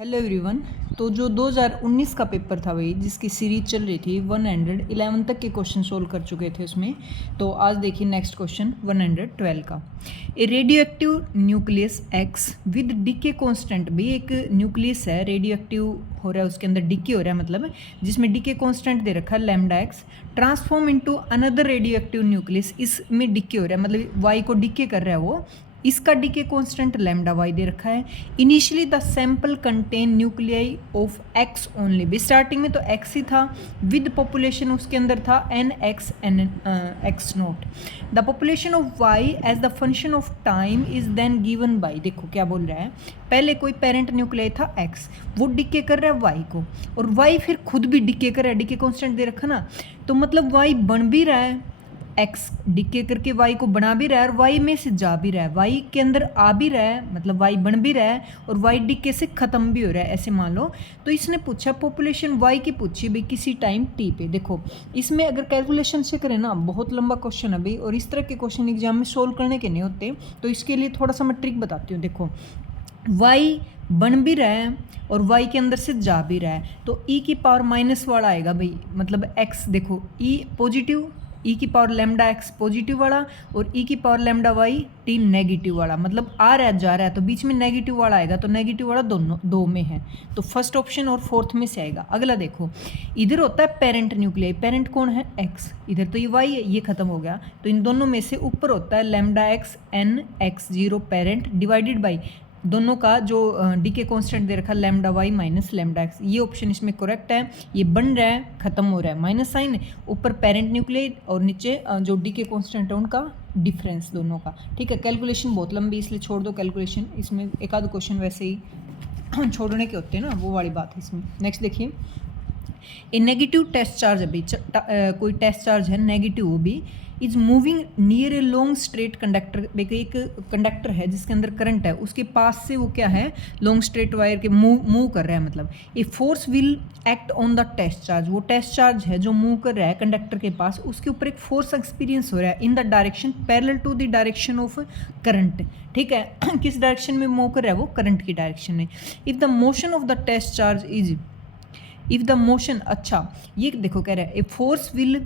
Hello everyone. तो जो 2019 का पेपर था भाई, जिसकी सीरीज चल रही थी 111 तक के क्वेश्चन सोल्व कर चुके थे उसमें। तो आज देखिए नेक्स्ट क्वेश्चन 112 का। A radioactive nucleus X with decay constant, भी एक न्यूक्लियस है, रेडियो एक्टिव हो रहा है, उसके अंदर डीके हो रहा है, मतलब जिसमें डीके कांस्टेंट दे रखा है lambda x, transform into another radio active nucleus, इसमें डीके हो रहा है, मतलब वाई को डीके कर रहा है वो, इसका decay constant lambda why they रखा है। Initially the sample contain nuclei of x only, भी स्टार्टिंग में तो एक्स ही था, विद पॉपुलेशन उसके अंदर था N X naught. The population of Y as the function of time is then given by, देखो क्या बोल रहा है, पहले कोई पेरेंट न्यूक्लियाई था एक्स, वो डिके कर रहा है वाई को, और वाई फिर खुद भी डिके कर रहा है, डिके कांस्टेंट दे रखा ना, तो मतलब वाई बन भी रहा है, एक्स डिके करके वाई को बना भी रहा है और वाई में से जा भी रहा है, वाई के अंदर आ भी रहा है, मतलब वाई बन भी रहा है और वाई डिके से ख़त्म भी हो रहा है, ऐसे मान लो। तो इसने पूछा पॉपुलेशन वाई की, पूछी भाई किसी टाइम टी पे। देखो इसमें अगर कैलकुलेशन से करें ना, बहुत लंबा क्वेश्चन है भाई, और इस तरह के क्वेश्चन एग्जाम में सोल्व करने के नहीं होते, तो इसके लिए थोड़ा सा मैं ट्रिक बताती हूँ। देखो वाई बन भी रहा है और वाई के अंदर से जा भी रहा है, तो ई की पावर माइनस वाला आएगा भाई, मतलब एक्स, देखो ई पॉजिटिव, ई की पावर लैम्डा एक्स पॉजिटिव वाला, और ई की power lambda Y T negative वाला, मतलब आ रहा है जा रहा है, तो बीच में नेगेटिव वाला आएगा, तो नेगेटिव वाला दोनों दो में है, तो फर्स्ट ऑप्शन और फोर्थ में से आएगा। अगला देखो, इधर होता है पेरेंट न्यूक्लियाई, पेरेंट कौन है एक्स, इधर तो ये वाई है, ये खत्म हो गया, तो इन दोनों में से ऊपर होता है lambda X N X zero parent divided by दोनों का जो डीके कांस्टेंट दे रखा है lambda Y minus lambda X, ये ऑप्शन इसमें करेक्ट है। ये बन रहा है, खत्म हो रहा है, माइनस साइन, ऊपर पेरेंट न्यूक्लियाई और नीचे जो डीके कांस्टेंट है उनका डिफरेंस दोनों का। ठीक है, कैलकुलेशन बहुत लंबी, इसलिए छोड़ दो कैलकुलेशन, इसमें एक आध क्वेश्चन वैसे ही छोड़ने के होते हैं ना, वो वाली बात है इसमें। नेक्स्ट देखिए, ए नेगेटिव टेस्ट चार्ज है भाई, कोई टेस्ट चार्ज है नेगेटिव, वो भी is moving near a long straight conductor, देखिए एक कंडक्टर है जिसके अंदर करंट है, उसके पास से वो क्या है, लॉन्ग स्ट्रेट वायर के मूव कर रहा है, मतलब a force will act on the test charge, वो टेस्ट चार्ज है जो मूव कर रहा है कंडक्टर के पास, उसके ऊपर एक फोर्स एक्सपीरियंस हो रहा है in the direction parallel to the direction of current. ठीक है किस डायरेक्शन में मूव कर रहा है वो, करंट की डायरेक्शन में। If the motion of the test charge is, if the motion, अच्छा ये देखो कह रहा है, a force will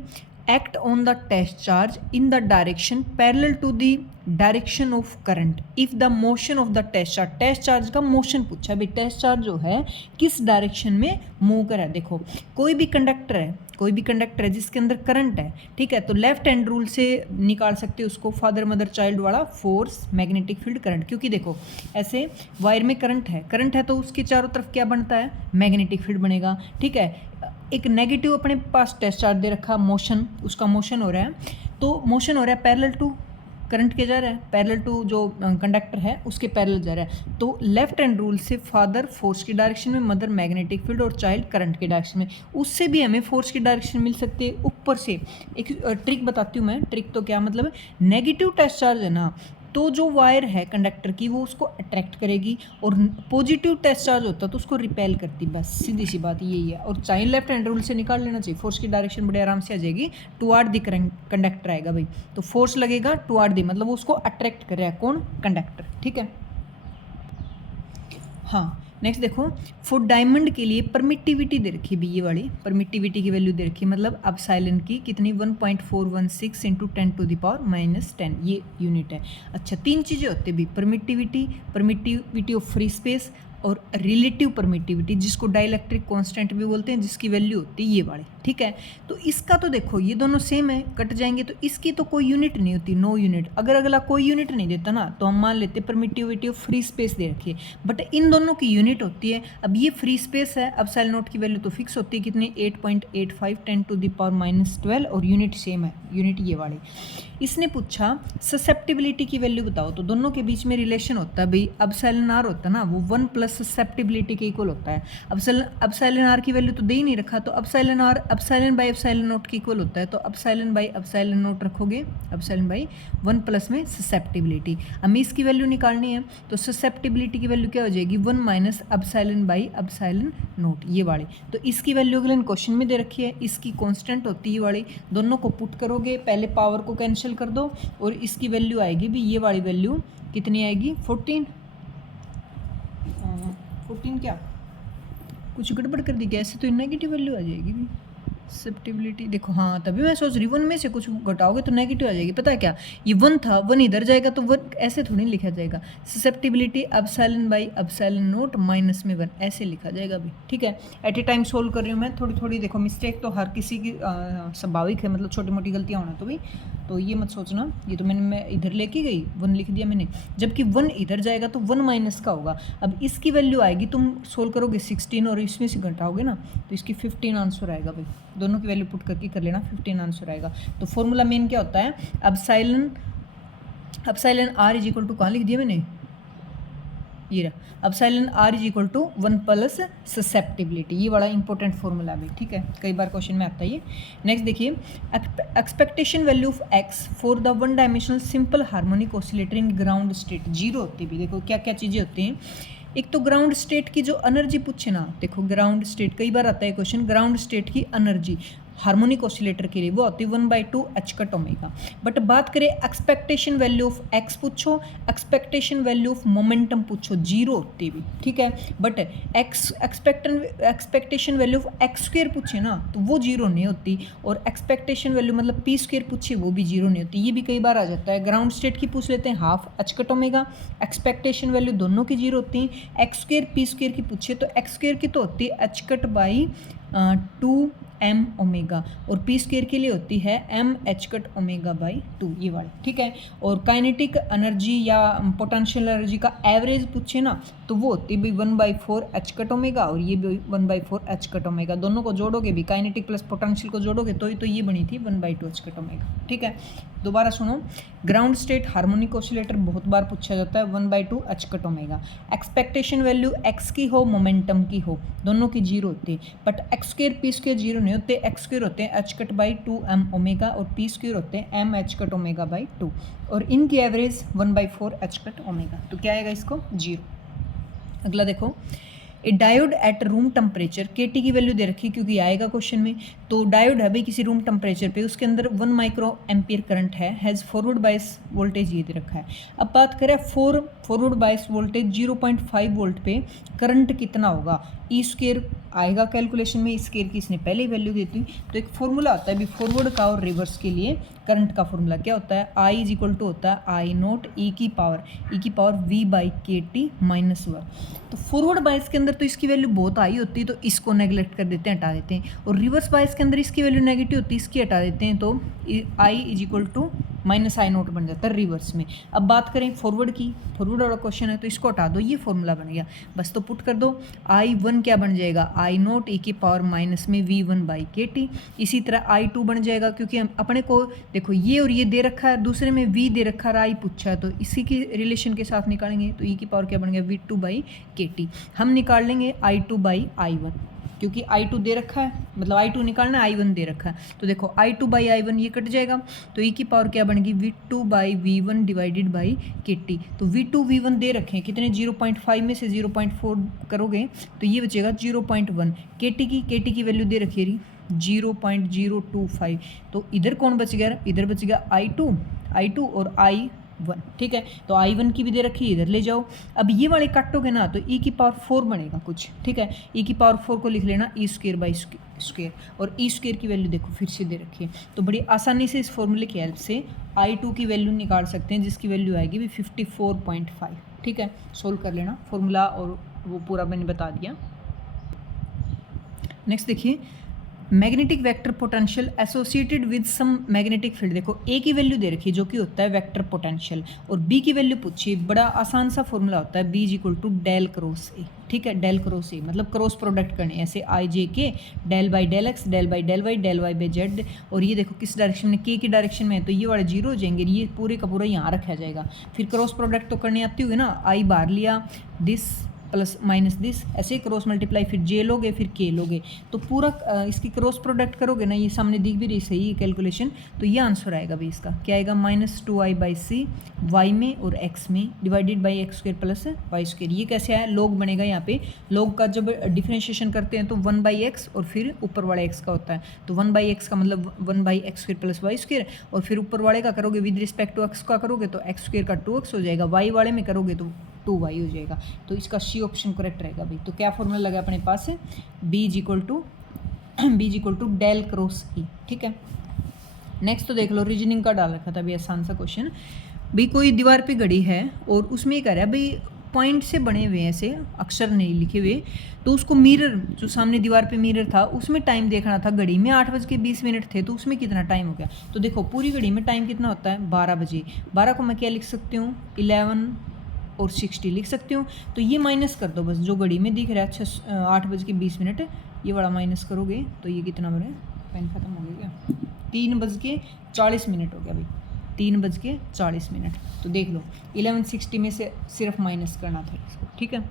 act on the test charge in the direction parallel to the direction of current, if the motion of the test charge का motion पूछा है भाई, टेस्ट चार्ज जो है किस डायरेक्शन में मूव कर रहा है। देखो कोई भी कंडक्टर है, कोई भी कंडक्टर है जिसके अंदर करंट है, ठीक है, तो लेफ्ट हैंड रूल से निकाल सकते हो उसको, फादर मदर चाइल्ड वाला, फोर्स मैग्नेटिक फील्ड करंट, क्योंकि देखो ऐसे वायर में करंट है तो उसके चारों तरफ क्या बनता है, मैग्नेटिक फील्ड बनेगा। ठीक है, एक नेगेटिव अपने पास टेस्ट चार्ज दे रखा, मोशन, उसका मोशन हो रहा है, तो मोशन हो रहा है पैरेलल टू करंट के जा रहा है, पैरेलल टू जो कंडक्टर है उसके पैरेलल जा रहा है, तो लेफ्ट हैंड रूल से फादर फोर्स की डायरेक्शन में, मदर मैग्नेटिक फील्ड और चाइल्ड करंट की डायरेक्शन में, उससे भी हमें फोर्स की डायरेक्शन मिल सकती है। ऊपर से एक ट्रिक बताती हूँ मैं, ट्रिक तो क्या मतलब है, नेगेटिव टेस्ट चार्ज है ना, तो जो वायर है कंडक्टर की वो उसको अट्रैक्ट करेगी, और पॉजिटिव टेस्ट चार्ज होता है तो उसको रिपेल करती, बस सीधी सी बात यही है। और चाइल्ड लेफ्ट हैंड रूल से निकाल लेना चाहिए, फोर्स की डायरेक्शन बड़े आराम से आ जाएगी, टुवार्ड द कंडक्टर आएगा भाई, तो फोर्स लगेगा टुवार्ड द, मतलब उसको अट्रैक्ट कर रहा है कौन, कंडक्टर। ठीक है, हाँ नेक्स्ट देखो, फॉर डायमंड के लिए परमिटिविटी दे रखी है, ये वाली परमिटिविटी की वैल्यू दे रखी है, मतलब अब साइलेंट की कितनी 1.416 इंटू 10⁻⁻10, ये यूनिट है। अच्छा तीन चीज़ें होती है भी, परमिटिविटी ऑफ फ्री स्पेस और रिलेटिव परमिटिविटी, जिसको डाइलेक्ट्रिक कांस्टेंट भी बोलते हैं, जिसकी वैल्यू होती है ये वाली। ठीक है, तो इसका तो देखो ये दोनों सेम है, कट जाएंगे, तो इसकी तो कोई यूनिट नहीं होती, नो यूनिट। अगर अगला कोई यूनिट नहीं देता ना तो हम मान लेते परमिटिविटी ऑफ फ्री स्पेस दे रखी है, बट इन दोनों की यूनिट होती है। अब ये फ्री स्पेस है, अब सेल नोट की वैल्यू तो फिक्स होती है कितनी, 8.85 10⁻⁻12, और यूनिट सेम है, यूनिट ये वाली। इसने पूछा ससेप्टिबिलिटी की वैल्यू बताओ, तो दोनों के बीच में रिलेशन होता है भाई, अब सेलन आर होता है ना वो 1 प्लस ससेप्टिबिलिटी के इक्वल होता है। अब सेलन आर की वैल्यू तो दे ही नहीं रखा, तो अब epsilon R epsilon by epsilon naught के इक्वल होता है, तो अपसाइलन बाई अपसाइलन नोट रखोगे, अपसाइलन बाई 1 प्लस में ससेप्टिबिलिटी। हमें इसकी वैल्यू निकालनी है, तो ससेप्टिबिलिटी की वैल्यू क्या हो जाएगी, 1 minus epsilon by epsilon note, ये वाली। तो इसकी वैल्यू अगले क्वेश्चन में दे रखी है, इसकी कांस्टेंट होती है ये वाली, दोनों को पुट करोगे, पहले पावर को कैंसिल कर दो, और इसकी वैल्यू आएगी भी ये वाली वैल्यू कितनी आएगी, 14 क्या कुछ गड़बड़ कर दी क्या? ऐसे तो नेगेटिव वैल्यू आ जाएगी भी। ससेप्टिबिलिटी देखो, हाँ तभी मैं सोच रही 1 में से कुछ घटाओगे तो नेगेटिव आ जाएगी। पता है क्या, ये 1 था, 1 इधर जाएगा तो 1 ऐसे थोड़ी लिखा जाएगा। Susceptibility epsilon by epsilon not minus में 1 ऐसे लिखा जाएगा अभी, ठीक है। एट ए टाइम सोल्व कर रही हूँ मैं, थोड़ी थोड़ी देखो मिस्टेक तो हर किसी की स्वाभाविक है, मतलब छोटी मोटी गलतियाँ होना तो भी, तो ये मत सोचना। ये तो मैं इधर लेके गई 1 लिख दिया मैंने, जबकि 1 इधर जाएगा तो 1 माइनस का होगा। अब इसकी वैल्यू आएगी, तुम सोल्व करोगे 16 और इसमें से घटाओगे ना तो इसकी 15 आंसर आएगा भाई। दोनों की वैल्यू पुट करके कर लेना, 15 आंसर आएगा। तो फॉर्मूला मेन क्या होता है, epsilon R is equal to, कहाँ लिख दिया मैंने, ये रहा, epsilon R is equal to 1 plus susceptibility. ये बड़ा इंपॉर्टेंट फॉर्मूला है भाई, ठीक है, कई बार क्वेश्चन में आता है ये। नेक्स्ट देखिए, expectation value of x for the 1 dimensional simple harmonic oscillator in ground state. Zero होती है भी, देखो क्या क्या चीज़ें होती हैं। एक तो ग्राउंड स्टेट की जो एनर्जी पूछे ना, देखो ग्राउंड स्टेट कई बार आता है क्वेश्चन, ग्राउंड स्टेट की एनर्जी हार्मोनिक ऑसिलेटर के लिए वो होती है 1/2 एच कट ओमेगा। बट बात करें एक्सपेक्टेशन वैल्यू ऑफ एक्स पूछो, एक्सपेक्टेशन वैल्यू ऑफ मोमेंटम पूछो, जीरो होती भी, ठीक है। But expectation value of x square पूछे ना तो वो जीरो नहीं होती, और एक्सपेक्टेशन वैल्यू मतलब पी स्क्वेयर पूछे वो भी जीरो नहीं होती। ये भी कई बार आ जाता है। ग्राउंड स्टेट की पूछ लेते हैं half H cut omega, expectation value दोनों की जीरो होती है। एक्स स्क्वेयर पी स्क्वेयर की पूछे तो एक्स स्क्वेयर की तो होती है H cut by 2 M omega, और पी स्क्वेयर के लिए होती है M H cut omega by 2, ये वाली, ठीक है। और काइनेटिक एनर्जी या पोटेंशियल एनर्जी का एवरेज पूछे ना तो वो होती है भी 1/4 एच कट ओमेगा, और ये भी 1/4 एच कट ओमेगा। दोनों को जोड़ोगे भी, काइनेटिक प्लस पोटेंशियल को जोड़ोगे तो ये बनी थी 1/2 एच कट ओमेगा, ठीक है। दोबारा सुनो, ग्राउंड स्टेट हार्मोनिक ऑसिलेटर बहुत बार पूछा जाता है 1/2 H cut omega. Expectation value x की हो मोमेंटम की हो, दोनों की जीरो होती है। But X square P square zero नहीं होते, एक्स स्क्वेयर होते हैं H cut by 2 M omega, और पी स्क्वेयर होते हैं M H cut omega by 2, और इनकी एवरेज 1/4 एच कट ओमेगा। तो क्या आएगा इसको, जीरो। अगला देखो, ए डायोड एट रूम टेम्परेचर, के टी की वैल्यू दे रखी क्योंकि आएगा क्वेश्चन में। तो डायोड है भाई किसी रूम टेम्परेचर पे, उसके अंदर 1 माइक्रो एम्पियर करंट है, हैज़ फॉरवर्ड बायस वोल्टेज ये दे रखा है। अब बात करें फॉरवर्ड बायस वोल्टेज 0.5 वोल्ट पे करंट कितना होगा, ई स्क्वेयर आएगा कैलकुलेशन में, स्क्वेयर की इसने पहले ही वैल्यू देती। तो एक फॉर्मूला होता है भी फॉरवर्ड का और रिवर्स के लिए करंट का फॉर्मूला क्या होता है, आई इज इक्वल टू होता है आई नोट ई की पावर वी बाई के टी माइनस 1। तो फॉरवर्ड बायस के अंदर तो इसकी वैल्यू बहुत हाई होती है तो इसको नेगलेक्ट कर देते हैं, हटा देते हैं, और रिवर्स बायस के अंदर इसकी वैल्यू नेगेटिव होती है, इसकी हटा देते हैं, तो I is equal to minus I naught बन जाता है रिवर्स में। अब बात करें फॉरवर्ड की, फॉरवर्ड वाला क्वेश्चन है तो इसको हटा दो, ये फॉर्मूला बन गया, बस तो पुट कर दो। I1 क्या बन जाएगा, आई नोट ई की पावर माइनस में V1 बाई के टी। इसी तरह I2 बन जाएगा, क्योंकि हम अपने को देखो ये और ये दे रखा है, दूसरे में V दे रखा है, I पूछा है, तो इसी की रिलेशन के साथ निकालेंगे तो ई की पावर क्या बन गया, V2 बाई के टी। हम निकाल लेंगे I2 बाई I1, क्योंकि I2 दे रखा है, मतलब I2 निकालना है, I1 दे रखा है, तो देखो I2 बाई I1 ये कट जाएगा, तो ई की पावर क्या बनेगी, V2 by V1 divided by के टी। तो V2 V1 दे रखे हैं कितने, 0.5 में से 0.4 करोगे तो ये बचेगा 0.1। के टी की वैल्यू दे रखी है 0.025, तो इधर कौन बच गया, इधर बच गया I2 और I1, ठीक है। तो I1 की भी दे रखी है, इधर ले जाओ। अब ये वाले काटोगे ना तो ई की पावर 4 बनेगा कुछ, ठीक है। ई की पावर 4 को लिख लेना ई स्क्वेयर बाई स्क्वेयर, और ई स्क्वेयर की वैल्यू देखो फिर से दे रखी है, तो बड़ी आसानी से इस फॉर्मूले की हेल्प से I2 की वैल्यू निकाल सकते हैं, जिसकी वैल्यू आएगी भी 54.5, ठीक है। सोल्व कर लेना फॉर्मूला, और वो पूरा मैंने बता दिया। नेक्स्ट देखिए, magnetic vector potential associated with some magnetic field. देखो ए की वैल्यू दे रखी है जो कि होता है वेक्टर पोटेंशियल, और बी की वैल्यू पूछी, बड़ा आसान सा फॉर्मूला होता है, B is equal to del cross A, ठीक है। डेल क्रॉस ए मतलब क्रॉस प्रोडक्ट करने, ऐसे I J K del by del X del by del Y del Y by Z, और ये देखो किस डायरेक्शन में, के की डायरेक्शन में है तो ये वाले जीरो हो जाएंगे, ये पूरे का पूरा यहाँ रखा जाएगा। फिर क्रॉस प्रोडक्ट तो करनी आती होगी ना, आई बाहर लिया, दिस प्लस माइनस दिस, ऐसे क्रॉस मल्टीप्लाई, फिर जे लोगे फिर के लोगे, तो पूरा इसकी क्रॉस प्रोडक्ट करोगे ना, ये सामने दिख भी रही सही कैलकुलेशन, तो ये आंसर आएगा भाई इसका, क्या आएगा, -2i बाई सी वाई में और एक्स में divided by X square plus Y square. ये कैसे आया, लॉग बनेगा यहाँ पे, लॉग का जब डिफरेंशिएशन करते हैं तो 1/x और फिर ऊपर वाले x का होता है, तो 1/x का मतलब 1/x square plus Y square, और फिर ऊपर वाले का करोगे विद रिस्पेक्ट टू x का करोगे तो x स्क्वेयर का 2x हो जाएगा, y वाले में करोगे तो 2y हो जाएगा। तो इसका सी ऑप्शन करेक्ट रहेगा भाई। तो क्या फॉर्मूला लगा अपने पास है, b is equal to del cross E. ठीक है, नेक्स्ट तो देख लो, रीजनिंग का डाल रखा था भाई आसान सा क्वेश्चन। भाई कोई दीवार पे घड़ी है और उसमें ये कह रहा है भाई पॉइंट से बने हुए हैं, ऐसे अक्षर नहीं लिखे हुए, तो उसको मिरर, जो सामने दीवार पे मिरर था उसमें टाइम देखना था। घड़ी में 8:20 थे, तो उसमें कितना टाइम हो गया। तो देखो पूरी घड़ी में टाइम कितना होता है, 12 बजे। 12 को मैं क्या लिख सकती हूँ, 11 और 60 लिख सकती हूँ। तो ये माइनस कर दो बस, जो घड़ी में दिख रहा है 8:20, ये वाला माइनस करोगे तो ये कितना बने, पेन खत्म हो गया क्या, 3:40 हो गया भाई, 3:40। तो देख लो 1160 में से सिर्फ माइनस करना था इसको। ठीक है,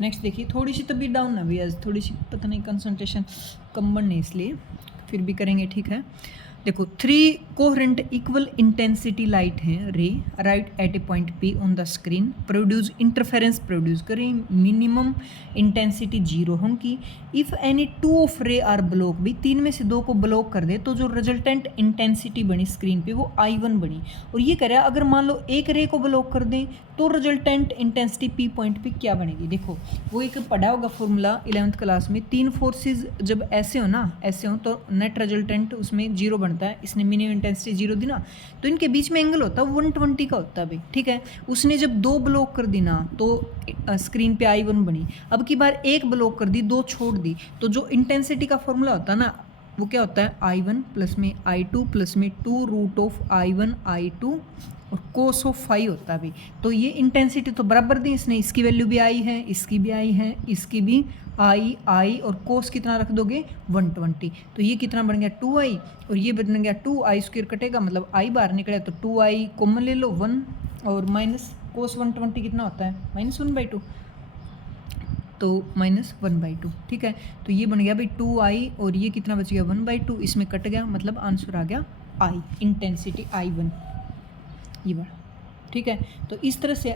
नेक्स्ट देखिए, थोड़ी सी तबीयत डाउन है भाई आज, थोड़ी सी पता नहीं कंसंट्रेशन कम बढ़ने, इसलिए फिर भी करेंगे। ठीक है, देखो 3 कोहेरेंट इक्वल इंटेंसिटी लाइट है ray right at a point P on the screen produce interference produce करें, मिनिमम इंटेंसिटी 0 होगी। If any 2 of ray are block, भी 3 में से 2 को ब्लॉक कर दे तो जो रिजल्टेंट इंटेंसिटी बनी स्क्रीन पे वो I1 बनी। और ये कह रहा है अगर मान लो एक रे को ब्लॉक कर दें तो रिजल्टेंट इंटेंसिटी पी पॉइंट पे क्या बनेगी। देखो वो एक पढ़ा होगा फॉर्मूला 11th क्लास में, 3 फोर्सेज जब ऐसे हो ना, ऐसे हो तो नेट रिजल्टेंट उसमें 0 बनता है। इसने मिनिमम इंटेंसिटी 0 दी ना, तो इनके बीच में एंगल होता है 120 का होता है भाई। ठीक है, उसने जब 2 ब्लॉक कर दी ना तो स्क्रीन पे I1 बनी। अब की बार 1 ब्लॉक कर दी, 2 छोड़ दी, तो जो इंटेंसिटी का फॉर्मूला होता है ना वो क्या होता है, I1 प्लस में I2 प्लस में 2√I1 I2 और कोस ऑफ फाई होता है भाई। तो ये इंटेंसिटी तो बराबर दी इसने, इसकी वैल्यू भी आई है, इसकी भी आई है, इसकी भी आई और कोस कितना रख दोगे 120। तो ये कितना बन गया 2i और ये बन गया 2i² कटेगा, मतलब i बाहर निकले तो 2i कॉमन ले लो 1 और माइनस कोस 120 कितना होता है -1/2, तो -1/2। ठीक है, तो ये बन गया भाई 2i और ये कितना बच गया 1/2, इसमें कट गया, मतलब आंसर आ गया i, इंटेंसिटी I1 ये बड़ा। ठीक है, तो इस तरह से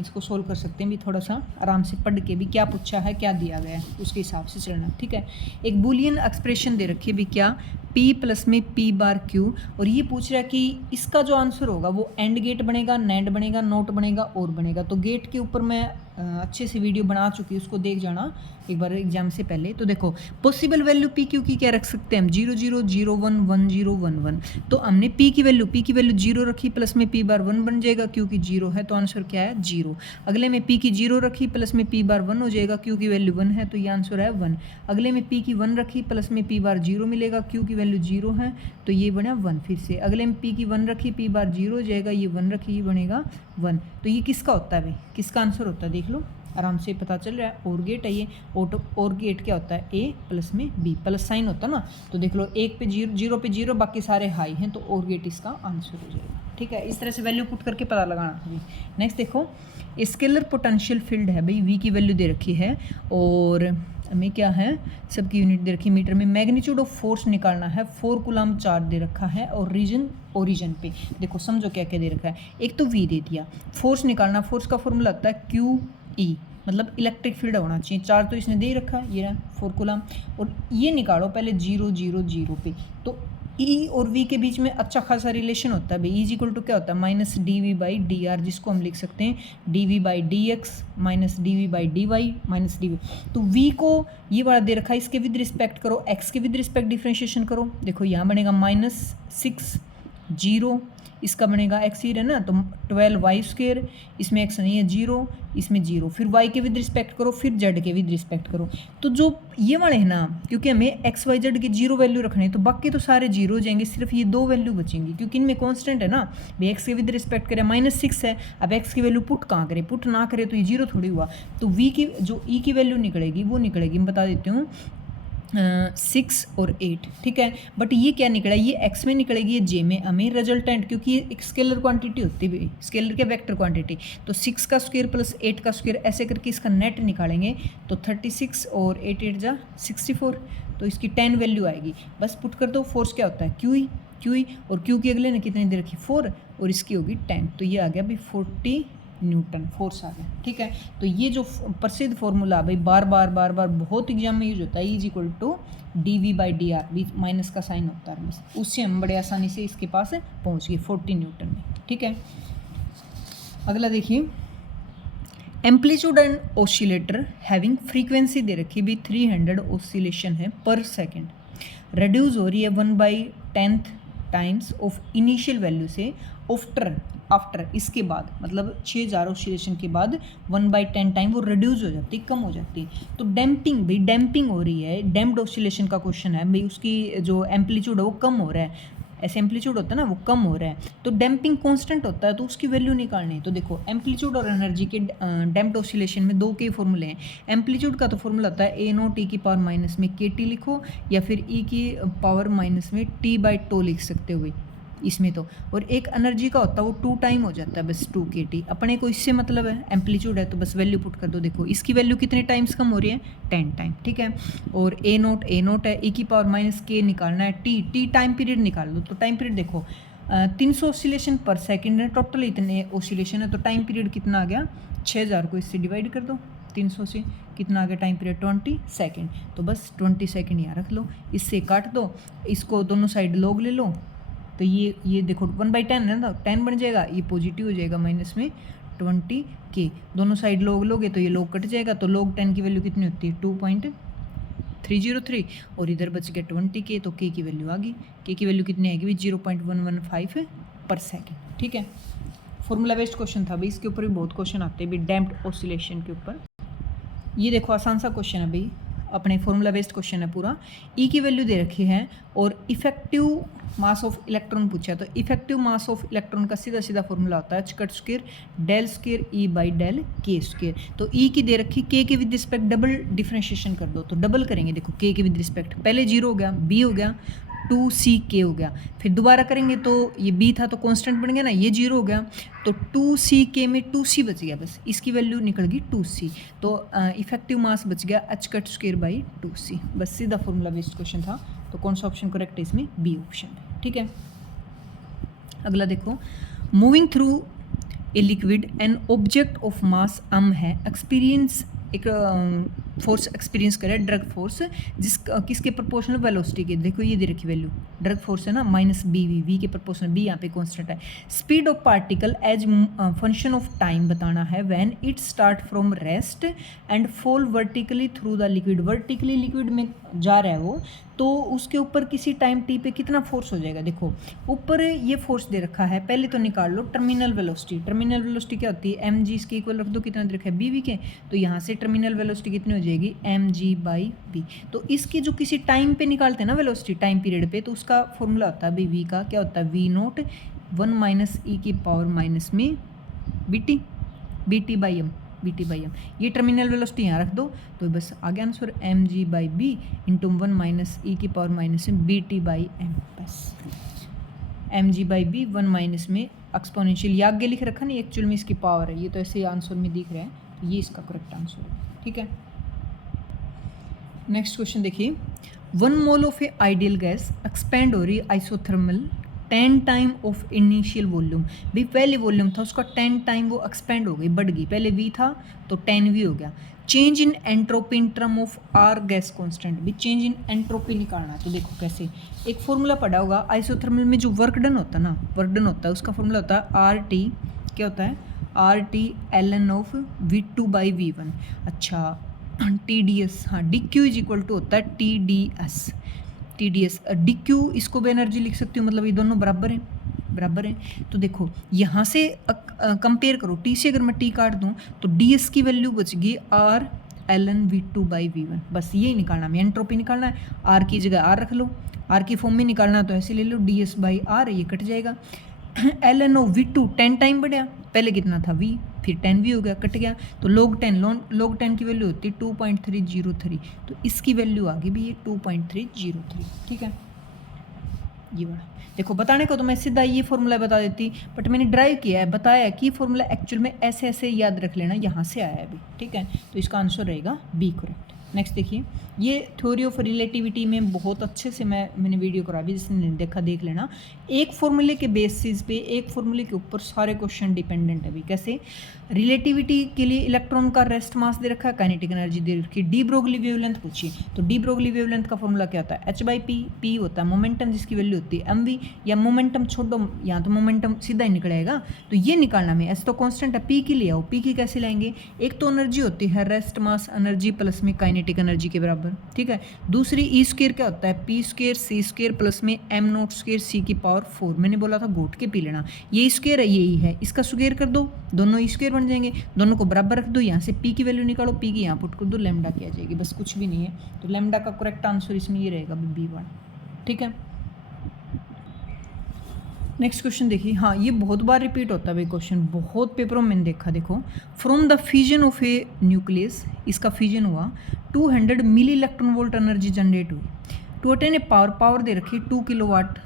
इसको सोल्व कर सकते हैं भी, थोड़ा सा आराम से पढ़ के भी क्या पूछा है क्या दिया गया है उसके हिसाब से चलना। ठीक है, एक बूलियन एक्सप्रेशन दे रखी है भी क्या, P प्लस में P बार Q, और ये पूछ रहा है कि इसका जो आंसर होगा वो एंड गेट बनेगा, नैंड बनेगा, नोट बनेगा और बनेगा। तो गेट के ऊपर मैं अच्छे से वीडियो बना चुकी हूँ, उसको देख जाना एक बार एग्जाम से पहले। तो देखो पॉसिबल वैल्यू पी क्यू की क्या रख सकते हैं हम, 0 0 0 1 1 0 1 1। तो हमने पी की वैल्यू 0 रखी, प्लस में पी बार 1 बन जाएगा, क्योंकि 0 है तो आंसर क्या है 0। अगले में पी की 0 रखी, प्लस में पी बार 1 हो जाएगा, क्योंकि वैल्यू 1 है तो ये आंसर है 1। अगले में पी की 1 रखी, प्लस में पी बार 0 मिलेगा, क्योंकि वैल्यू 0 है तो ये बना 1। फिर से अगले में पी की 1 रखी, पी बार 0 हो जाएगा, ये 1 रखी, ये बनेगा 1। तो ये किसका होता है भाई, किसका आंसर होता है देख लो, आराम से पता चल रहा है। और गेट है ये, और गेट क्या होता है, ए प्लस में बी, प्लस साइन होता है ना। तो देख लो 1 पे 0 0 पे 0 बाकी सारे हाई हैं, तो और गेट इसका आंसर हो जाएगा। ठीक है, इस तरह से वैल्यू पुट करके पता लगाना है। नेक्स्ट देखो, स्केलर पोटेंशियल फील्ड है भाई, वी की वैल्यू दे रखी है और हमें क्या है, सबकी यूनिट दे रखी मीटर में। मैग्नीट्यूड ऑफ फोर्स निकालना है, 4 कूलम चार्ज दे रखा है और रीजन ओरिजिन पे। देखो समझो क्या क्या दे रखा है, एक तो वी दे दिया, फोर्स निकालना, फोर्स का फॉर्मूला होता है QE, मतलब इलेक्ट्रिक फील्ड होना चाहिए। चार्ज तो इसने दे ही रखा है, ये रहा 4 कूलम। और ये निकालो पहले 0 0 0 पे, तो E और V के बीच में अच्छा खासा रिलेशन होता है भाई। E इक्वल टू क्या होता है -dV/dr, जिसको हम लिख सकते हैं dV/dx -dV/dy -dV। तो V को ये वाला दे रखा है, इसके विद रिस्पेक्ट करो, x के विद रिस्पेक्ट डिफ्रेंशिएशन करो। देखो यहाँ बनेगा -6 0, इसका बनेगा x ही है ना, तो 12y², इसमें x नहीं है 0, इसमें 0, फिर y के विद रिस्पेक्ट करो, फिर z के विद रिस्पेक्ट करो। तो जो ये वाले हैं ना, क्योंकि हमें x y z की 0 वैल्यू रखनी है, तो बाकी तो सारे 0 हो जाएंगे, सिर्फ ये 2 वैल्यू बचेंगी, क्योंकि इनमें कांस्टेंट है ना भाई। x के विद रिस्पेक्ट करें -6 है, अब x की वैल्यू पुट कहाँ करें, पुट ना करें तो ये 0 थोड़ी हुआ। तो v की जो e की वैल्यू निकलेगी वो निकलेगी, मैं बता देती हूँ 6 और 8। ठीक है, बट ये क्या निकला, ये x में निकलेगी, ये j में। हमें रिजल्टेंट, क्योंकि ये एक स्केलर क्वांटिटी होती है, स्केलर के वेक्टर क्वांटिटी, तो 6 का स्क्वायर प्लस 8 का स्क्वायर ऐसे करके इसका नेट निकालेंगे, तो 36 और 8 8 जा 64, तो इसकी 10 वैल्यू आएगी। बस पुट कर दो। फोर्स क्या होता है QE और Q की अगले ने कितनी दे रखी 4 और इसकी होगी 10, तो ये आ गया भाई 40 न्यूटन फोर्स आ गया। ठीक है, तो ये जो प्रसिद्ध फॉर्मूला भाई बार बार बहुत एग्जाम में यूज होता है, E इक्वल टू dV/dr, बीच माइनस का साइन होता है, बस उससे हम बड़े आसानी से इसके पास पहुंच गए 40 न्यूटन में। ठीक है, अगला देखिए, amplitude and oscillator having frequency दे रखी भी 300 ऑसिलेशन है पर सेकंड, रिड्यूस हो रही है 1/10 टाइम्स ऑफ इनिशियल वैल्यू से आफ्टर इसके बाद, मतलब 6000 ऑसिलेशन के बाद 1/10 टाइम वो रिड्यूस हो जाती है, कम हो जाती है। तो डैम्पिंग, भाई डैम्पिंग हो रही है, डैम्प्ड ऑसिलेशन का क्वेश्चन है भाई, उसकी जो एम्पलीट्यूड है वो कम हो रहा है, ऐसे एम्पलीट्यूड होता है ना वो कम हो रहा है, तो डैम्पिंग कांस्टेंट होता है, तो उसकी वैल्यू निकालनी है। तो देखो एम्पलीट्यूड और एनर्जी के डैम्प्ड ऑसिलेशन में दो के फॉर्मूले हैं। एम्पलीट्यूड का तो फॉर्मूला होता है ए नॉट ई की पावर माइनस में के टी लिखो, या फिर ई की पावर माइनस में टी बाई टो लिख सकते हो इसमें तो। और एक एनर्जी का होता है वो 2 टाइम हो जाता है बस 2 के टी, अपने को इससे मतलब है, एम्पलीट्यूड है तो बस वैल्यू पुट कर दो। देखो इसकी वैल्यू कितने टाइम्स कम हो रही है, 10 टाइम, ठीक है। और ए नोट है, ई की पावर माइनस के निकालना है, टी टाइम पीरियड निकाल दो। तो टाइम पीरियड देखो 300 ऑसिलेशन पर सेकेंड है, टोटल इतने ऑसिलेशन है, तो टाइम पीरियड कितना आ गया, 6000 को इससे डिवाइड कर दो 300 से, कितना आ गया टाइम पीरियड 20 सेकेंड। तो बस 20 सेकेंड यहाँ रख लो, इससे काट दो, इसको दोनों साइड लॉग ले लो, तो ये देखो 1/10 है ना, 10 बन जाएगा, ये पॉजिटिव हो जाएगा माइनस में 20 के, दोनों साइड लॉग लोगे तो ये लॉग कट जाएगा, तो log 10 की वैल्यू कितनी होती है 2.303, और इधर बच गया 20 के, तो के की वैल्यू आ गई, के की वैल्यू कितनी आएगी 0.115 पर सेकेंड, ठीक है। फॉर्मूला बेस्ड क्वेश्चन था भाई, इसके ऊपर भी बहुत क्वेश्चन आते हैं भाई डैम्प्ड ऑसिलेशन के ऊपर। ये देखो आसान सा क्वेश्चन है भाई, अपने फॉर्मूला बेस्ड क्वेश्चन है पूरा, ई की वैल्यू दे रखी है और इफेक्टिव मास ऑफ इलेक्ट्रॉन पूछा, तो इफेक्टिव मास ऑफ इलेक्ट्रॉन का सीधा सीधा फॉर्मूला होता है h square del square E by del के स्क्वायर। तो ई की दे रखी, के के विद रिस्पेक्ट डबल डिफ्रेंशिएशन कर दो, तो डबल करेंगे, देखो के के विद रिस्पेक्ट, पहले 0 हो गया, बी हो गया, 2ck हो गया, फिर दोबारा करेंगे तो ये b था तो कांस्टेंट बन गया ना, ये 0 हो गया, तो 2ck में 2c बच गया, बस इसकी वैल्यू निकल गई 2c, तो इफेक्टिव मास बच गया h स्क्वायर बाई 2c, बस सीधा फॉर्मूला बेस्ड क्वेश्चन था। तो कौन सा ऑप्शन करेक्ट है इसमें, बी ऑप्शन है, ठीक है। अगला देखो, moving through a liquid an object of mass m है, एक्सपीरियंस एक फोर्स एक्सपीरियंस करे, ड्रग फोर्स किसके प्रोपोर्शनल वेलोसिटी के, देखो ये दे रखी वैल्यू, ड्रग फोर्स है ना माइनस बी वी के प्रोपोर्शनल, बी यहाँ पे कांस्टेंट है। Speed of particle as function of time बताना है, when it start from rest and fall vertically through the liquid, vertically liquid में जा रहा है वो, तो उसके ऊपर किसी टाइम टी पे कितना फोर्स हो जाएगा। देखो ऊपर ये फोर्स दे रखा है, पहले तो निकाल लो टर्मिनल वेलोसिटी, टर्मिनल वेलोसिटी क्या होती है एम जी, इसके इक्वल रख दो, कितना दे रखा है बी वी के, तो यहाँ से टर्मिनल वेलोसिटी कितनी हो जाएगी एम जी बाई बी। तो इसकी जो किसी टाइम पे निकालते हैं ना वेलोसिटी, टाइम पीरियड पे, तो उसका फॉर्मूला होता है वी का, क्या होता है वी नोट 1 माइनस ई की पावर माइनस में बी टी बाई एम, ये टर्मिनल वेलोसिटी यहाँ रख दो, तो बस आ गया answer M G by B into 1 minus E की पावर माइनस में बी टी बाई एम, बस M G by B 1 minus में एक्सपोनेंशियल, ये आगे लिख रखा नहीं, एक्चुअल में इसकी पावर है, ये तो ऐसे आंसर में दिख रहा है, तो ये इसका करेक्ट आंसर है, ठीक है। नेक्स्ट क्वेश्चन देखिए, 1 mole of a ideal gas expand हो रही isothermal 10 time of initial volume, भी पहले वॉल्यूम था उसका 10 टाइम वो एक्सपेंड हो गई, बढ़ गई, पहले वी था तो 10 वी हो गया। Change in entropy in term of R gas constant, भी चेंज इन एंट्रोपी निकालना, तो देखो कैसे, एक फॉर्मूला पड़ा होगा आइसोथर्मल में, जो वर्क डन होता है ना, वर्क डन होता है उसका फॉर्मूला होता है आर टी, क्या होता है R T L N of V two by V one, अच्छा टी डी एस, हाँ D Q is equal to होता है T D S, D Q इसको भी एनर्जी लिख सकती हूँ, मतलब ये दोनों बराबर हैं। तो देखो यहाँ से कंपेयर करो, टी से अगर मैं टी काट दूँ तो डी एस की वैल्यू बच गई R L N V two by V one, बस यही निकालना है, एंट्रोपी निकालना है, आर की जगह आर रख लो, आर की फॉर्म में निकालना है तो ऐसे ले लो डी एस बाई आर, ये कट जाएगा, L N O V two 10 time बढ़िया, पहले कितना था वी, फिर 10 वी हो गया, कट गया, तो log 10 की वैल्यू होती है 2.303, तो इसकी वैल्यू आ गई भी ये 2.303, ठीक है। ये बड़ा देखो, बताने को तो मैं सीधा ये फॉर्मूला बता देती, बट मैंने ड्राइव किया है, बताया कि फॉर्मूला एक्चुअल में ऐसे याद रख लेना, यहाँ से आया है अभी, ठीक है, तो इसका आंसर रहेगा बी करेक्ट। नेक्स्ट देखिए, ये थ्योरी ऑफ रिलेटिविटी में बहुत अच्छे से मैंने वीडियो करा भी, जिसने नहीं देखा देख लेना। एक फॉर्मूले के बेसिस पे, एक फॉर्मूले के ऊपर सारे क्वेश्चन डिपेंडेंट है भी। कैसे? रिलेटिविटी के लिए इलेक्ट्रॉन का रेस्ट मास दे रखा है, काइनेटिक एनर्जी दे रखी है, डी ब्रोगली वेवलेंथ पूछिए तो डी ब्रोगली वेवलेंथ का फॉर्मूला क्या होता है? h/p। p होता है मोमेंटम जिसकी वैल्यू होती है mv, या मोमेंटम छोड़ो, यहाँ तो मोमेंटम सीधा ही निकलेगा, तो ये निकालना में s तो कांस्टेंट है, p की ले आओ। p की कैसे लाएंगे? एक तो एनर्जी होती है रेस्ट मास एनर्जी प्लस में काइनेटिक एनर्जी के बराबर, ठीक है। दूसरी ई स्क्वायर क्या होता है? p square c square plus में m नॉट स्क्वायर c की पावर 4। मैंने बोला था घोट के पी लेना, ये स्क्वायर है ये ई है, इसका स्क्वायर कर दो, दोनों ई स्क्वायर बन जाएंगे, दोनों को बराबर रख दो, यहाँ से p की वैल्यू निकालो, p की यहाँ पुट कर दो, लैम्डा की आ जाएगी, बस कुछ भी नहीं है। तो लैम्डा का करेक्ट आंसर इसमें ये रहेगा b1, ठीक है। नेक्स्ट क्वेश्चन देखिए, हाँ ये बहुत बार रिपीट होता है भाई क्वेश्चन, बहुत पेपरों में मैंने देखा। देखो, from the fusion of a nucleus, इसका फ्यूजन हुआ, 200 milli electron volt energy generate हुई टू अटेन ए पावर दे रखी 2 kilowatt,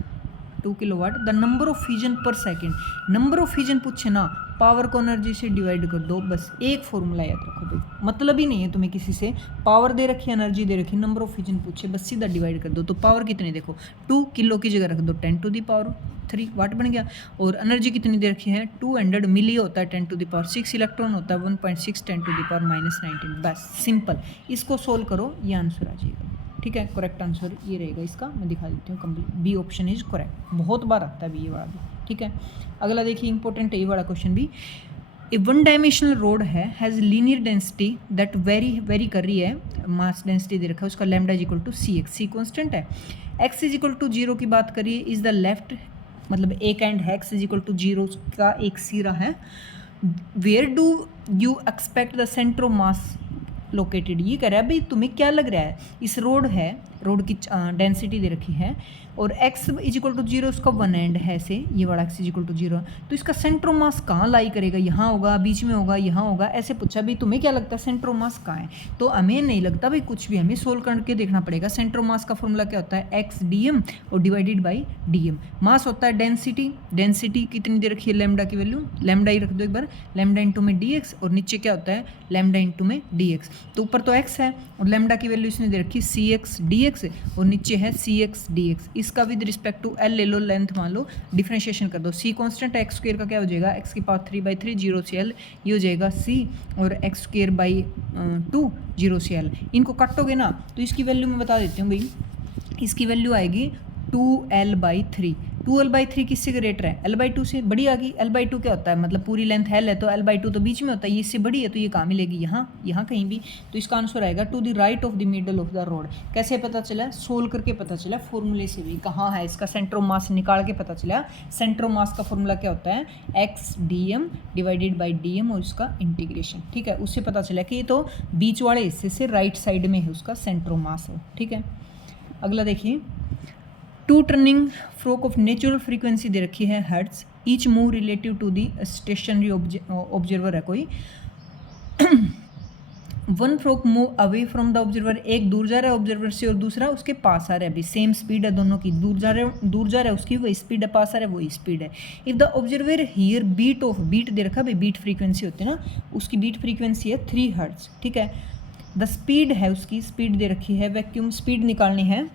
the number of fusion per second. Number of fusion पूछे ना, पावर को एनर्जी से डिवाइड कर दो, बस एक फॉर्मूला याद रखो भाई, मतलब ही नहीं है तुम्हें किसी से, पावर दे रखी एनर्जी दे रखी, नंबर ऑफ फ्यूजन पूछे, बस सीधा डिवाइड कर दो। तो पावर कितनी देखो, 2 किलो की जगह रख दो 10⁻³ वाट बन गया, और एनर्जी कितनी दे रखी है 200 मिली होता है 10⁻6, इलेक्ट्रॉन होता है 1.6 10⁻⁻19, बस सिंपल। इसको सोल्व करो, ये आंसर आ जाएगा, ठीक है। करेक्ट आंसर ये रहेगा इसका, मैं दिखा देती हूँ complete, B option is correct, बहुत बार आता है बी ये वाला भी, ठीक है। अगला देखिए, इंपॉर्टेंट है ये वाला क्वेश्चन भी। ए वन डायमेंशनल रोड है, has linear density that vary कर रही है, मास डेंसिटी दे रखा है उसका, lambda is equal to C X, C constant है। एक्स इज इक्वल टू 0 की बात करिए, इज द लेफ्ट, मतलब एक एंड है, एक्स इज इक्वल टू 0 का एक सिरा है। Where do you expect the centre of mass located, ये कह रहा है भाई तुम्हें क्या लग रहा है, इस रोड है, रोड की डेंसिटी दे रखी है, और x इज इक्वल टू 0 उसका वन एंड है से, ये वाला x इज इक्वल टू 0, तो इसका सेंटर ऑफ मास कहाँ लाई करेगा, यहाँ होगा, बीच में होगा, यहाँ होगा, ऐसे पूछा भाई तुम्हें क्या लगता है सेंटर ऑफ मास कहाँ है। तो हमें नहीं लगता भाई कुछ भी, हमें सोल्व करके देखना पड़ेगा। सेंटर ऑफ मास का फॉर्मूला क्या होता है, x dm और डिवाइडेड बाई dm। मास होता है डेंसिटी, डेंसिटी कितनी दे रखी है, लैम्डा की वैल्यू, लैम्डा ही रख दो एक बार, लैम्डा इंटू में dx, और नीचे क्या होता है, लैम्डा इंटू में dx। तो ऊपर तो x है और लैम्डा की वैल्यू इसने दे रखी cx dx, और नीचे है cx dx। इसका विद रिस्पेक्ट टू l ले लो, लेंथ मान लो, डिफरेंशिएशन कर दो, c कांस्टेंट है, x स्क्वायर का क्या हो जाएगा, x की पावर 3/3, 0 से l, ये हो जाएगा c, और x स्क्वायर बाई 2, 0 से l। इनको काटोगे ना तो इसकी वैल्यू मैं बता देती हूँ भाई, इसकी वैल्यू आएगी 2l/3। 2l/3 किससे ग्रेटर है, l/2 से बड़ी आ गई। l/2 क्या होता है, मतलब पूरी लेंथ l है, तो l/2 तो बीच में होता है, ये इससे बड़ी है, तो ये कहाँ मिलेगी, यहाँ कहीं भी। तो इसका आंसर आएगा to the right of the middle of the rod. कैसे पता चला, सोल्व करके पता चला, फॉर्मूले से भी कहाँ है, इसका सेंटर ऑफ मास निकाल के पता चला। सेंटर ऑफ मास का फॉर्मूला क्या होता है, x dm divided by dm और उसका इंटीग्रेशन, ठीक है। उससे पता चला कि ये तो बीच वाले हिस्से से राइट साइड में है उसका सेंटर ऑफ मास है, ठीक है। अगला देखिए, two turning fork of natural frequency दे रखी है hertz, each move relative to the stationary observer है कोई। One fork move away from the observer, एक दूर जा रहा है ऑब्जर्वर से और दूसरा उसके पास आ रहा है, अभी सेम स्पीड है दोनों की, दूर जा रहा है उसकी वही स्पीड है, पास आ रहा है वही स्पीड है। If the observer hear beat दे रखा है, बीट फ्रीक्वेंसी होती है ना, उसकी बीट फ्रीक्वेंसी है 3 हर्ट्ज, ठीक है। द स्पीड है, उसकी स्पीड दे रखी है, वैक्यूम स्पीड निकालनी है,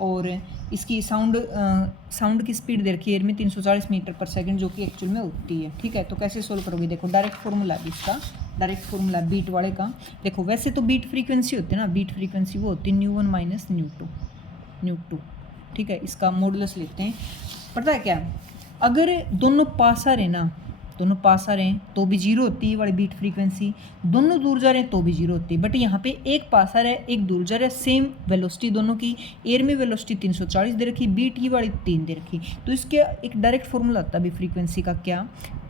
और इसकी साउंड की स्पीड दे रखी है एयर में 340 मीटर पर सेकंड, जो कि एक्चुअल में होती है, ठीक है। तो कैसे सोल्व करोगे, देखो डायरेक्ट फॉर्मूला है इसका, डायरेक्ट फॉर्मूला बीट वाले का। देखो वैसे तो बीट फ्रीक्वेंसी होती है ना, बीट फ्रीक्वेंसी वो होती है ν1 माइनस ν2, ठीक है। इसका मॉडुलस लेते हैं, पता है क्या, अगर दोनों पास आ रहे हैं तो भी 0 होती है वाली बीट फ्रीक्वेंसी, दोनों दूर जा रहे हैं तो भी 0 होती है। बट यहाँ पे एक पास आ रहा है एक दूर जा रहा है, सेम वेलोसिटी दोनों की, एयर में वेलोसिटी 340 दे रखी, बीट की वाली 3 दे रखी। तो इसके एक डायरेक्ट फॉर्मूला आता है अभी फ्रीक्वेंसी का, क्या,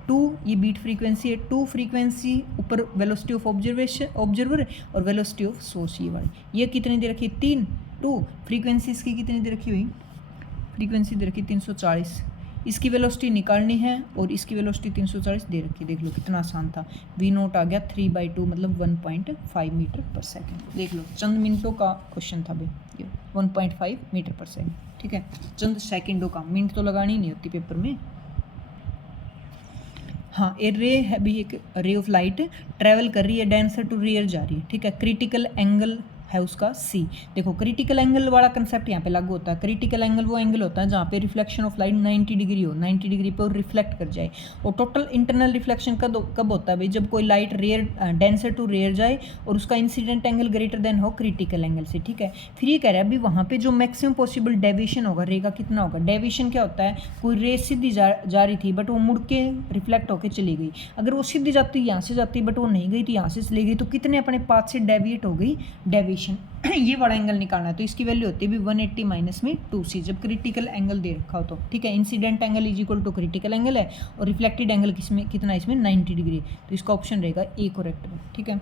2, ये बीट फ्रीक्वेंसी है, 2 फ्रीक्वेंसी ऊपर वेलोसिटी ऑफ ऑब्जर्वर और वेलोसिटी ऑफ सोर्स, ये वाली, ये कितनी दे रखी, 3, 2 फ्रीक्वेंसी इसकी कितनी दे रखी हुई, फ्रीक्वेंसी दे रखी 340, इसकी वेलोसिटी निकालनी है और इसकी वेलोसिटी 340 दे रखी, देख लो कितना आसान था। v0 आ गया 3/2 मतलब 1.5 मीटर पर सेकंड, देख लो चंद मिनटों का क्वेश्चन था भाई ये, 1.5 मीटर पर सेकंड, ठीक है, चंद सेकंडों का, मिनट तो लगानी नहीं होती पेपर में। हाँ, ए रे है भी, एक रे ऑफ लाइट ट्रैवल कर रही है, डेंसर टू रियर जा रही है, ठीक है। क्रिटिकल एंगल है उसका सी। देखो क्रिटिकल एंगल वाला कंसेप्ट यहाँ पे लागू होता है। क्रिटिकल एंगल वो एंगल होता है जहाँ पे रिफ्लेक्शन ऑफ लाइट 90 डिग्री हो, 90 डिग्री पे रिफ्लेक्ट कर जाए। और टोटल इंटरनल रिफ्लेक्शन कब होता है भाई, जब कोई light rare denser to rare जाए और उसका इंसिडेंट एंगल ग्रेटर देन हो क्रिटिकल एंगल से, ठीक है। फिर ये कह रहा है अभी वहाँ पे जो मैक्सिमम पॉसिबल डेविएशन होगा रे का कितना होगा। डेविएशन क्या होता है, कोई रे सीधी जा रही थी बट वो मुड़ के रिफ्लेक्ट होकर चली गई। अगर वो सीधी जाती यहाँ से जाती बट वो नहीं गई थी यहाँ से चली गई, तो कितने अपने पाथ से डेविएट हो गई, डेविएशन। ये बड़ा एंगल निकालना है तो इसकी वैल्यू होती है भी 180 माइनस में 2c, जब क्रिटिकल एंगल दे रखा हो तो, ठीक है। Incident angle is equal to critical angle है और रिफ्लेक्टेड एंगल किसमें कितना, इसमें 90 डिग्री, तो इसका ऑप्शन रहेगा ए करेक्ट में, ठीक है।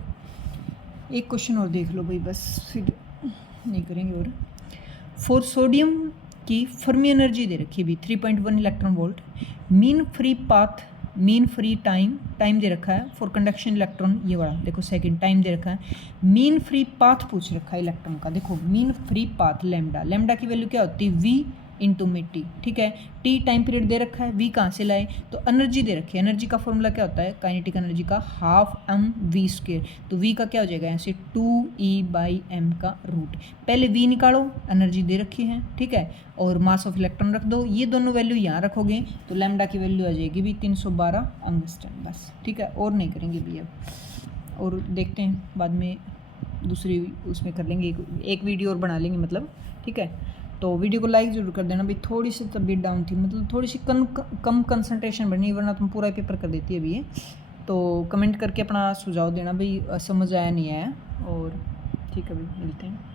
एक क्वेश्चन और देख लो भाई, बस फिर नहीं करेंगे। और फॉर सोडियम की फर्मी एनर्जी दे रखी है भी 3.1 electron volt, mean free path, mean free time दे रखा है फॉर कंडक्शन इलेक्ट्रॉन, ये वाला देखो सेकंड टाइम दे रखा है। मीन फ्री पाथ पूछ रखा है इलेक्ट्रॉन का, देखो mean free path lambda, lambda की वैल्यू क्या होती है v इंटू में टी, ठीक है। टी टाइम पीरियड दे रखा है, v कहाँ से लाए, तो एनर्जी दे रखी है। एनर्जी का फॉर्मूला क्या होता है, काइनेटिक एनर्जी का हाफ mv², तो v का क्या हो जाएगा ऐसे 2e/m का रूट। पहले v निकालो, एनर्जी दे रखी है, ठीक है, और मास ऑफ इलेक्ट्रॉन रख दो। ये दोनों वैल्यू यहाँ रखोगे तो लैम्डा की वैल्यू आ जाएगी भी 312 एंगस्ट्रॉम, बस, ठीक है। और नहीं करेंगे भी अब, और देखते हैं बाद में दूसरी उसमें कर लेंगे, एक वीडियो और बना लेंगे मतलब, ठीक है। तो वीडियो को लाइक जरूर कर देना भाई, थोड़ी सी तबीयत डाउन थी, मतलब थोड़ी सी कम कंसंट्रेशन बनी, वरना तुम पूरा पेपर कर देती है अभी ये। तो कमेंट करके अपना सुझाव देना भाई, समझ आया नहीं आया, और ठीक है भाई मिलते हैं।